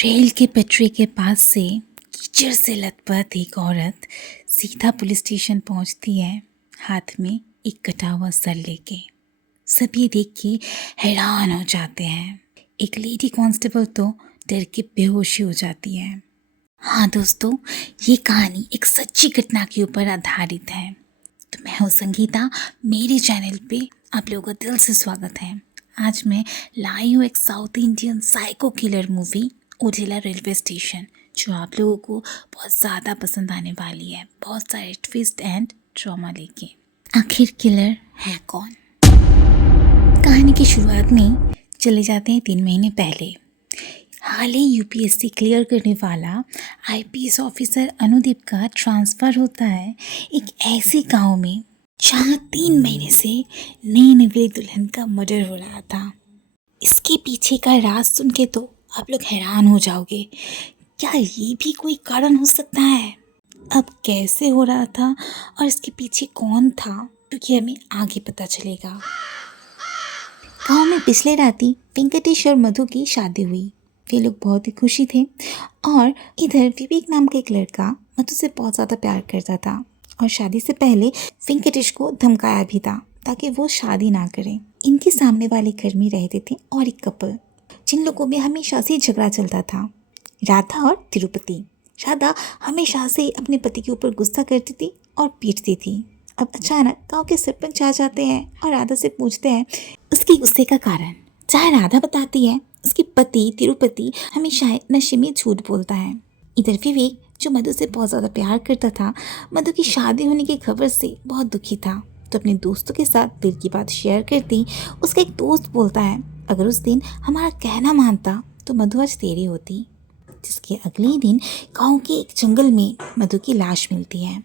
Rail के पटरी के पास से कीचड़ से लथपथ एक औरत सीधा पुलिस स्टेशन पहुंचती है, हाथ में एक कटा हुआ सर लेके। सभी देख के हैरान हो जाते हैं। एक लेडी कांस्टेबल तो डर के बेहोशी हो जाती है। हाँ दोस्तों, ये कहानी एक सच्ची घटना के ऊपर आधारित है। तो मैं हूँ संगीता, मेरे चैनल पे आप लोगों का दिल से स्वागत है। आज मैं लाई हूँ एक south Indian psycho killer movie Odela railway station, जो आप लोगों को बहुत ज़्यादा पसंद आने वाली है, बहुत सारे ट्विस्ट एंड ट्रॉमा लेके। आखिर किलर है कौन? कहानी की शुरुआत में चले जाते हैं 3 महीने पहले। हाल ही यूपीएससी क्लियर करने वाला आईपीएस ऑफिसर अनुदीप का ट्रांसफ़र होता है एक ऐसे गांव में जहां 3 महीने से नई नवेली दुल्हन का मर्डर हो रहा था। इसके पीछे का राज सुन के तो आप लोग हैरान हो जाओगे। क्या ये भी कोई कारण हो सकता है? अब कैसे हो रहा था और इसके पीछे कौन था, क्योंकि हमें आगे पता चलेगा। गांव में पिछले राती वेंकटेश और मधु की शादी हुई। वे लोग बहुत ही खुशी थे और इधर विवेक नाम का एक लड़का मधु से बहुत ज़्यादा प्यार करता था और शादी से पहले वेंकटेश को धमकाया भी था ताकि वो शादी ना करे। इनके सामने वाले घर में रहते थे और एक कपल जिन लोगों में हमेशा से झगड़ा चलता था, राधा और तिरुपति। राधा हमेशा से अपने पति के ऊपर गुस्सा करती थी और पीटती थी। अब अचानक गांव के सरपंच आ जाते हैं और राधा से पूछते हैं उसके गुस्से का कारण। चाहे राधा बताती है उसके पति तिरुपति हमेशा नशे में झूठ बोलता है। इधर विवेक जो मधु से बहुत ज़्यादा प्यार करता था, मधु की शादी होने की खबर से बहुत दुखी था, तो अपने दोस्तों के साथ दिल की बात शेयर करती। उसका एक दोस्त बोलता है अगर उस दिन हमारा कहना मानता तो मधु आज तेरी होती। जिसके अगले ही दिन गांव के एक जंगल में मधु की लाश मिलती है।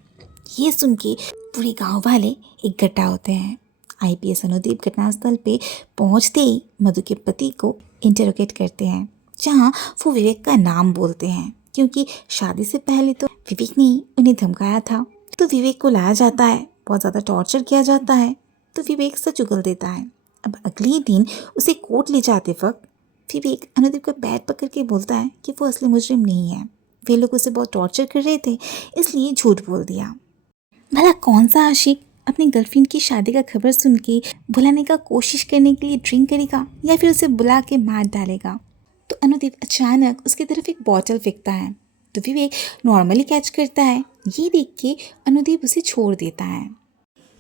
ये सुन के पूरे गांव वाले इकट्ठा होते हैं। आईपीएस अनुदीप घटनास्थल पे पहुंचते ही मधु के पति को इंटरोगेट करते हैं, जहां वो विवेक का नाम बोलते हैं, क्योंकि शादी से पहले तो विवेक ने ही उन्हें धमकाया था। तो विवेक को लाया जाता है, बहुत ज़्यादा टॉर्चर किया जाता है, तो विवेक सच उगल देता है। अब अगले ही दिन उसे कोर्ट ले जाते वक्त विवेक अनुदीप का बैग पकड़ के बोलता है कि वो असली मुजरिम नहीं है, वे लोग उसे बहुत टॉर्चर कर रहे थे इसलिए झूठ बोल दिया। भला कौन सा आशिक अपनी गर्लफ्रेंड की शादी का खबर सुन के बुलाने का कोशिश करने के लिए ड्रिंक करेगा या फिर उसे बुला के मार डालेगा? तो अनुदीप अचानक उसकी तरफ एक बॉटल फेंकता है, तो विवेक नॉर्मली कैच करता है। ये देख के अनुदीप उसे छोड़ देता है,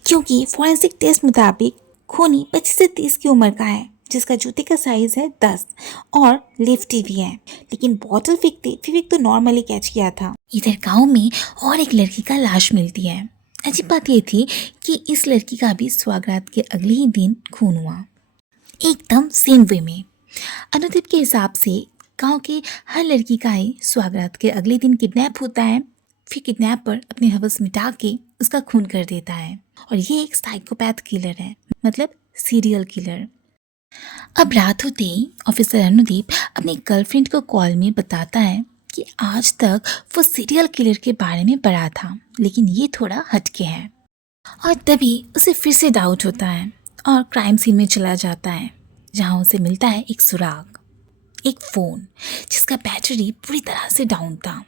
क्योंकि फॉरेंसिक टेस्ट मुताबिक खूनी 25 से 30 की उम्र का है, जिसका जूते का साइज है 10 और लेफ्टी भी है। लेकिन बॉटल फेंकते विवेक तो नॉर्मली कैच किया था। इधर गांव में और एक लड़की का लाश मिलती है। अजीब बात ये थी कि इस लड़की का भी स्वागत के अगले ही दिन खून हुआ, एकदम सेम वे में। अनुदीप के हिसाब से गांव के हर लड़की का ही स्वागत के अगले दिन किडनैप होता है, फिर किडनैपर अपनी हवस मिटा के उसका खून कर देता है। और ये एक साइकोपैथ किलर है, मतलब सीरियल किलर। अब रात होते ही ऑफिसर अनुदीप अपनी गर्लफ्रेंड को कॉल में बताता है कि आज तक वो सीरियल किलर के बारे में पढ़ा था, लेकिन ये थोड़ा हटके है। और तभी उसे फिर से डाउट होता है और क्राइम सीन में चला जाता है, जहाँ उसे मिलता है एक सुराग, एक फ़ोन जिसका बैटरी पूरी तरह से डाउन था।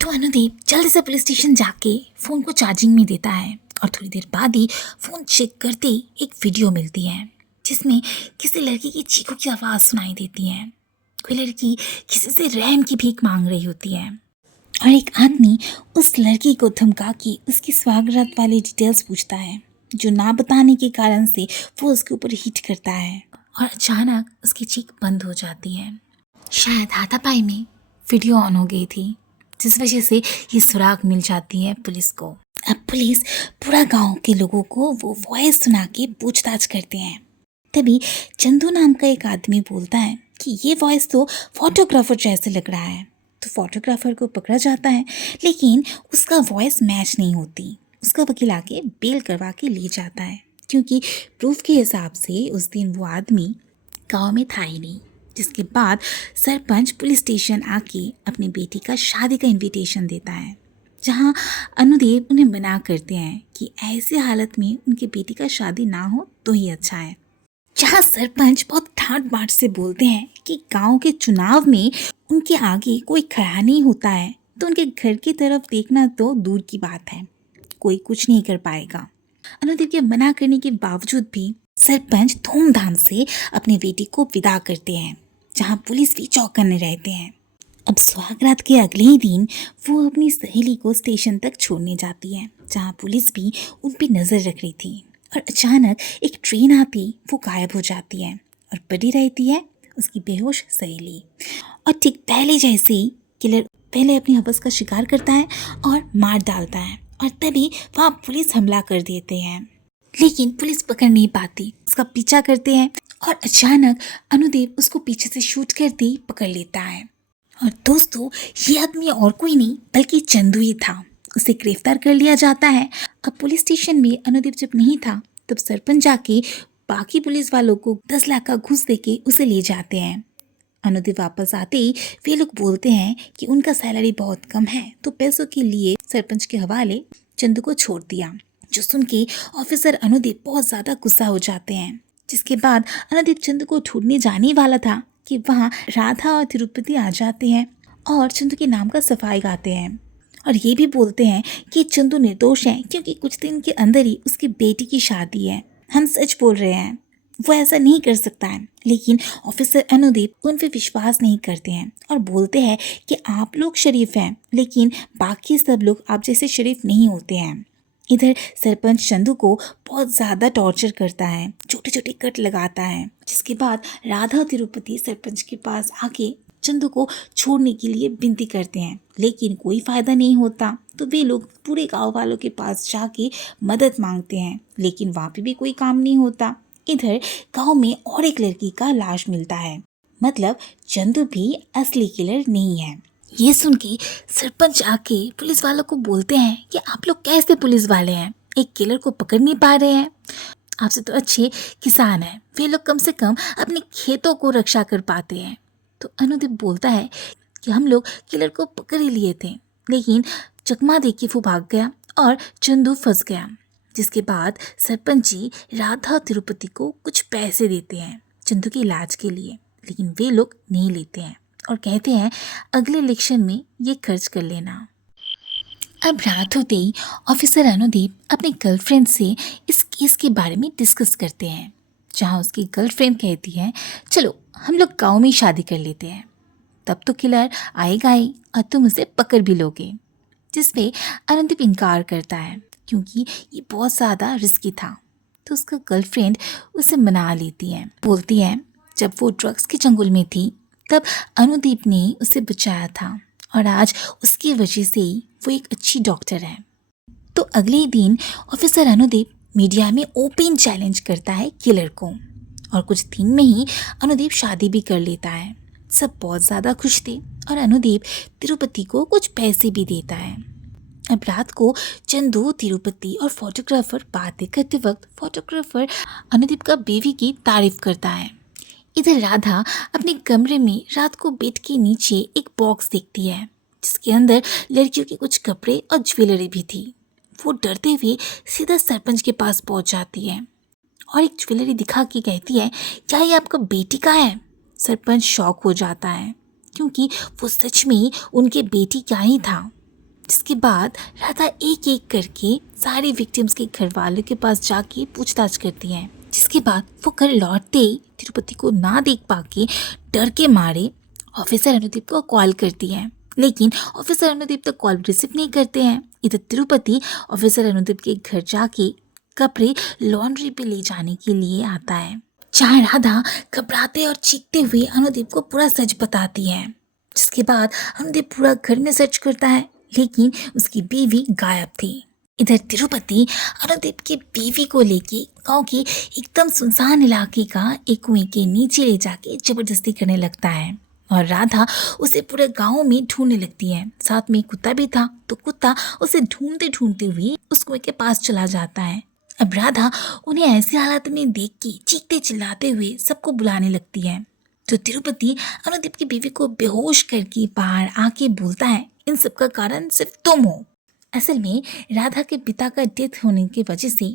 तो अनुदीप जल्दी से पुलिस स्टेशन जाके फ़ोन को चार्जिंग में देता है और थोड़ी देर बाद ही फ़ोन चेक करते ही एक वीडियो मिलती है, जिसमें किसी लड़की की चीखों की आवाज़ सुनाई देती है। कोई लड़की किसी से रहम की भीख मांग रही होती है और एक आदमी उस लड़की को धमका के उसकी स्वागत वाली डिटेल्स पूछता है, जो ना बताने के कारण से वो उसके ऊपर हिट करता है और अचानक उसकी चीख बंद हो जाती है। शायद हाथापाई में वीडियो ऑन हो गई थी, जिस वजह से ये सुराग मिल जाती है पुलिस को। अब पुलिस पूरा गांव के लोगों को वो वॉइस सुना के पूछताछ करते हैं। तभी चंदू नाम का एक आदमी बोलता है कि ये वॉइस तो फोटोग्राफर जैसे लग रहा है। तो फोटोग्राफर को पकड़ा जाता है, लेकिन उसका वॉइस मैच नहीं होती। उसका वकील आके बेल करवा के ले जाता है, क्योंकि प्रूफ के हिसाब से उस दिन वो आदमी गांव में था ही नहीं। जिसके बाद सरपंच पुलिस स्टेशन आके अपनी बेटी का शादी का इनविटेशन देता है, जहां अनुदेव उन्हें मना करते हैं कि ऐसी हालत में उनकी बेटी का शादी ना हो तो ही अच्छा है। जहां सरपंच बहुत ठाट बाट से बोलते हैं कि गांव के चुनाव में उनके आगे कोई खड़ा नहीं होता है तो उनके घर की तरफ देखना तो दूर की बात है, कोई कुछ नहीं कर पाएगा। अनुदीप के मना करने के बावजूद भी सरपंच धूमधाम से अपनी बेटी को विदा करते हैं, जहां पुलिस भी चौकन्ने रहते हैं। अब सुहागरात के अगले ही दिन वो अपनी सहेली को स्टेशन तक छोड़ने जाती है, जहां पुलिस भी उन पे नजर रख रही थी। और अचानक एक ट्रेन आती वो गायब हो जाती है और पड़ी रहती है उसकी बेहोश सहेली। और ठीक पहले जैसे ही किलर पहले अपनी हवस का शिकार करता है और मार डालता है, और तभी वहाँ पुलिस हमला कर देते हैं। लेकिन पुलिस पकड़ नहीं पाती, उसका पीछा करते हैं और अचानक अनुदेव उसको पीछे से शूट करते ही पकड़ लेता है। और दोस्तों, ये आदमी और कोई नहीं बल्कि चंदू ही था। उसे गिरफ्तार कर लिया जाता है। अब पुलिस स्टेशन में अनुदेव जब नहीं था तब सरपंच जाके बाकी पुलिस वालों को 10 लाख का घूस देके उसे ले जाते हैं। अनुदेव वापस आते ही वे लोग बोलते हैं कि उनका सैलरी बहुत कम है, तो पैसों के लिए सरपंच के हवाले चंदू को छोड़ दिया। जो सुन के ऑफिसर अनुदेव बहुत ज्यादा गुस्सा हो जाते हैं। जिसके बाद अनुदेव चंदू को ढूंढने जाने वाला था कि वहाँ राधा और तिरुपति आ जाते हैं और चंदू के नाम का सफाई गाते हैं और ये भी बोलते हैं कि चंदू निर्दोष है क्योंकि कुछ दिन के अंदर ही उसकी बेटी की शादी है। हम सच बोल रहे हैं, वो ऐसा नहीं कर सकता है। लेकिन ऑफिसर अनुदीप उन पे विश्वास नहीं करते हैं और बोलते हैं कि आप लोग शरीफ हैं, लेकिन बाकी सब लोग आप जैसे शरीफ नहीं होते हैं। इधर सरपंच चंदू को बहुत ज़्यादा टॉर्चर करता है, छोटे छोटे कट लगाता है। जिसके बाद राधा और तिरुपति सरपंच के पास आके चंदू को छोड़ने के लिए विनती करते हैं, लेकिन कोई फ़ायदा नहीं होता। तो वे लोग पूरे गांव वालों के पास जाके मदद मांगते हैं, लेकिन वहाँ पे भी कोई काम नहीं होता। इधर गांव में और एक लड़की का लाश मिलता है, मतलब चंदू भी असली किलर नहीं है। ये सुन के सरपंच आके पुलिस वालों को बोलते हैं कि आप लोग कैसे पुलिस वाले हैं, एक किलर को पकड़ नहीं पा रहे हैं। आपसे तो अच्छे किसान हैं, वे लोग कम से कम अपने खेतों को रक्षा कर पाते हैं। तो अनुदीप बोलता है कि हम लोग किलर को पकड़ ही लिए थे, लेकिन चकमा दे के वो भाग गया और चंदू फंस गया। जिसके बाद सरपंच जी राधा और तिरुपति को कुछ पैसे देते हैं चंदू के इलाज के लिए, लेकिन वे लोग नहीं लेते हैं और कहते हैं अगले इलेक्शन में ये खर्च कर लेना। अब रात होते ही ऑफिसर अनुदीप अपने गर्लफ्रेंड से इस केस के बारे में डिस्कस करते हैं, जहां उसकी गर्लफ्रेंड कहती है चलो हम लोग गाँव में ही शादी कर लेते हैं, तब तो किलर आएगा ही और तुम उसे पकड़ भी लोगे। जिसपे अनुदीप इनकार करता है क्योंकि ये बहुत ज़्यादा रिस्की था। तो उसका गर्लफ्रेंड उसे मना लेती है, बोलती है जब वो ड्रग्स के चंगुल में थी तब अनुदीप ने उसे बचाया था और आज उसकी वजह से ही वो एक अच्छी डॉक्टर है। तो अगले ही दिन ऑफिसर अनुदीप मीडिया में ओपन चैलेंज करता है किलर को और कुछ दिन में ही अनुदीप शादी भी कर लेता है। सब बहुत ज़्यादा खुश थे और अनुदीप तिरुपति को कुछ पैसे भी देता है। अब रात को चंदू, तिरुपति और फोटोग्राफर बातें करते वक्त फोटोग्राफर अनुदीप का बीवी की तारीफ करता है। इधर राधा अपने कमरे में रात को बेड के नीचे एक बॉक्स देखती है जिसके अंदर लड़कियों के कुछ कपड़े और ज्वेलरी भी थी। वो डरते हुए सीधा सरपंच के पास पहुंच जाती है और एक ज्वेलरी दिखा के कहती है क्या ये आपका बेटी का है? सरपंच शॉक हो जाता है क्योंकि वो सच में उनके बेटी का ही था। जिसके बाद राधा एक एक करके सारे विक्टिम्स के घर वालों के पास जाके पूछताछ करती हैं। जिसके बाद वो घर लौटते ही तिरुपति को ना देख पाके डर के मारे ऑफिसर अनुदीप को कॉल करती है, लेकिन ऑफिसर अनुदीप तो कॉल रिसीव नहीं करते हैं। इधर तिरुपति ऑफिसर अनुदीप के घर जाके कपड़े लॉन्ड्री पे ले जाने के लिए आता है, जहाँ राधा घबराते और चीखते हुए अनुदीप को पूरा सच बताती है। जिसके बाद अनुदीप पूरा घर में सर्च करता है, लेकिन उसकी बीवी गायब थी। इधर तिरुपति अनुदीप की बीवी को लेके गांव के एकदम सुनसान इलाके का एक कुएं के नीचे ले जाके जबरदस्ती करने लगता है और राधा उसे पूरे गांव में ढूंढने लगती है। साथ में कुत्ता भी था, तो कुत्ता उसे ढूंढते ढूंढते हुए उस कुएं के पास चला जाता है। अब राधा उन्हें ऐसी हालत में देख के चीखते चिल्लाते हुए सबको बुलाने लगती है। तो तिरुपति अनुदीप की बीवी को बेहोश करके बाहर आके बोलता है इन सब का कारण सिर्फ तुम हो। असल में राधा के पिता का डेथ होने की वजह से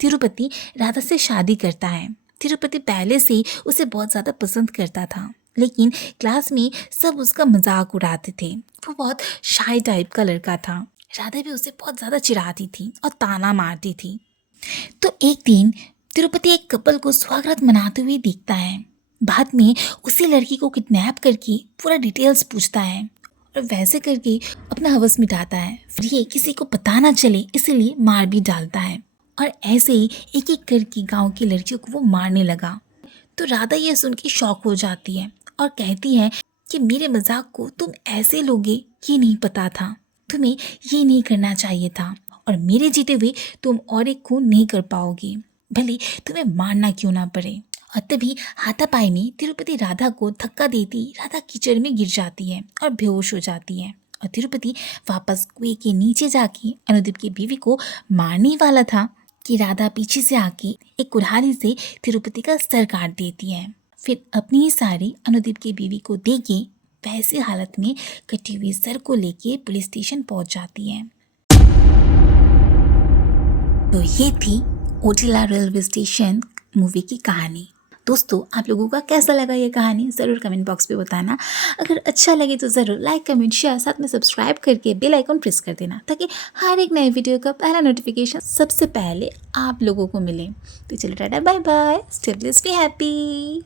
तिरुपति राधा से शादी करता है। तिरुपति पहले से ही उसे बहुत ज़्यादा पसंद करता था, लेकिन क्लास में सब उसका मजाक उड़ाते थे। वो बहुत शाय टाइप का लड़का था। राधा भी उसे बहुत ज़्यादा चिढ़ाती थी और ताना मारती थी। तो एक दिन तिरुपति एक कपल को स्वागत मनाते हुए देखता है। बाद में उसी लड़की को किडनैप करके पूरा डिटेल्स पूछता है और वैसे करके अपना हवस मिटाता है। फिर ये किसी को पता ना चले इसीलिए मार भी डालता है और ऐसे ही एक एक करके गांव की लड़कियों को वो मारने लगा। तो राधा ये सुन के शॉक हो जाती है और कहती है कि मेरे मजाक को तुम ऐसे लोगे ये नहीं पता था, तुम्हें ये नहीं करना चाहिए था और मेरे जीते हुए तुम और एक खून नहीं कर पाओगे, भले तुम्हें मारना क्यों ना पड़े। और तभी हाथापाई में तिरुपति राधा को धक्का देती राधा कीचड़ में गिर जाती है और बेहोश हो जाती है। और तिरुपति वापस कुएं के नीचे जाके अनुदीप की बीवी को मारने वाला था कि राधा पीछे से आके एक कुल्हाड़ी से तिरुपति का सर काट देती है। फिर अपनी ही साड़ी अनुदीप की बीवी को देके वैसी हालत में कटी हुई सर को लेके पुलिस स्टेशन पहुंच जाती है। तो ये थी ओटिला रेलवे स्टेशन मूवी की कहानी। दोस्तों, आप लोगों का कैसा लगा ये कहानी ज़रूर कमेंट बॉक्स पे बताना। अगर अच्छा लगे तो ज़रूर लाइक कमेंट शेयर साथ में सब्सक्राइब करके बेल आइकन प्रेस कर देना ताकि हर एक नए वीडियो का पहला नोटिफिकेशन सबसे पहले आप लोगों को मिले। तो चलो ta-ta bye bye, stay blessed, be happy.